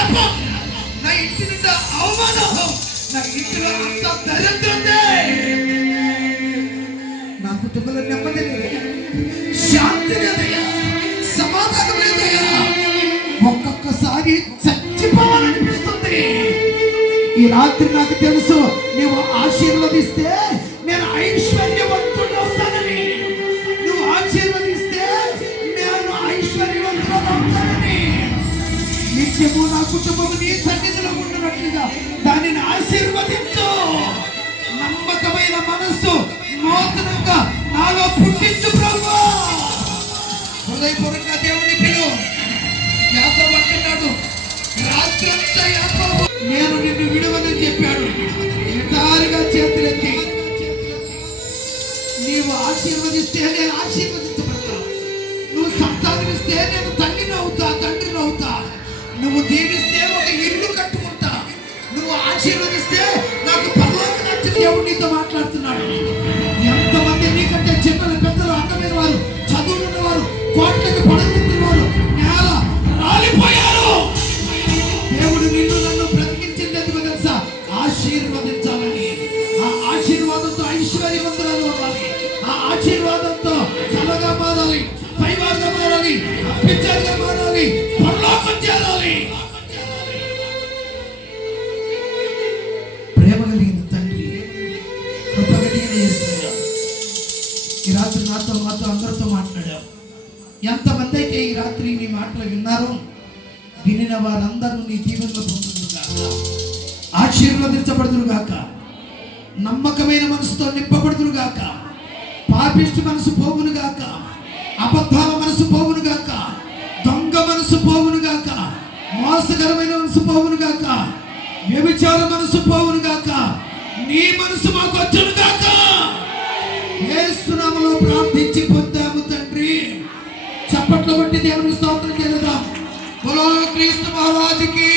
శాపం, నా ఇంటి నిండా అవమానం, నా ఇంటిలో అంత దరిద్రతే, నా కుటుంబంలో నెమ్మది లేదయ్యా, శాంతి లేదయ్యా, సమాధానం లేదయ్యా. ఒక్కొక్కసారి చచ్చిపోవాలనిపిస్తుంది. ఈ రాత్రి నాకు తెలుసు, నువ్వు ఆశీర్వదిస్తే నేను ఐశ్వర్యవంతుడు అవుతానని, నువ్వు ఆశీర్వదిస్తే నేను ఐశ్వర్యవంతుడు అవుతానని. నిత్యము నా కుటుంబం నీ సన్నిధిలో ఉండినట్లుగా దానిని ఆశీర్వదించు. నమ్మకమైన మనస్సు నూతనంగా నాలో పుట్టించు ప్రభువా. హృదయపూర్వకంగా దేవుని పిలువు. యాకోబు అంటున్నాడు, రాత్రంతా యాకోబు నేను నిన్ను విడువనని చెప్పాడు. నిటారుగా చేతులెత్తి నీవు ఆశీర్వదిస్తే నేను ఆశీర్వదించబడతా, నువ్వు సంతానమిస్తే నేను తండ్రిని అవుతా, తండ్రిని అవుతా, నువ్వు దీవిస్తే ఒక ఇల్లు కట్టుకుంటా, నువ్వు ఆశీర్వదిస్తే నాకు పరలోక రాజ్యం. దేవుడు నీతో మాట్లాడుతున్నాడు. ఎంతమంది నీకంటే చిన్నలు పెద్దలు అందమైన వారు చదువులు ఉన్నవారు కోట్లకు పడగొట్టిన వారు నేల రాలిపోయారు. దేవుడు నిన్ను నన్ను బ్రతికించిందెందుకు తెలుసా? ఆశీర్వదించాలని. ఆ ఆశీర్వాదంతో ఐశ్వర్యవంతురాలు అవ్వాలి, ఆ ఆశీర్వాదంతో చల్లగా మారాలి, పైవారుగా మారాలి, అప్పించారుగా మారాలి, పరలోకం చేరాలి. ప్రేమ కలిగిన తండ్రి, కృప కలిగిన యేసయ్య, ఈ రాత్రి నాతో అందరితో మాట్లాడావు. ఎంతమంది అయితే ఈ రాత్రి నీ మాటలు విన్నారో, వినిన వారందరూ నీ జీవనంలో పొందుదురుగాక, ఆశీర్వదించబడుదురుగాక, నమ్మకమైన మనసుతో నింపబడుదురుగాక, పాపిష్టి మనసు పోవునుగాక, అబద్ధాల మనసు పోవునుగాక, దొంగ మనసు పోవునుగాక, మోసకరమైన మనసు పోవునుగాక, వ్యభిచార మనసు పోవునుగాక, నీ మనసు మాకు వచ్చునుగాక. యేసు నామములో ప్రార్థించి పొందాము తండ్రి. చప్పట్లు బట్టి దేవుని స్తోత్రం చేద్దాం. బోలో క్రీస్తు మహారాజుకి.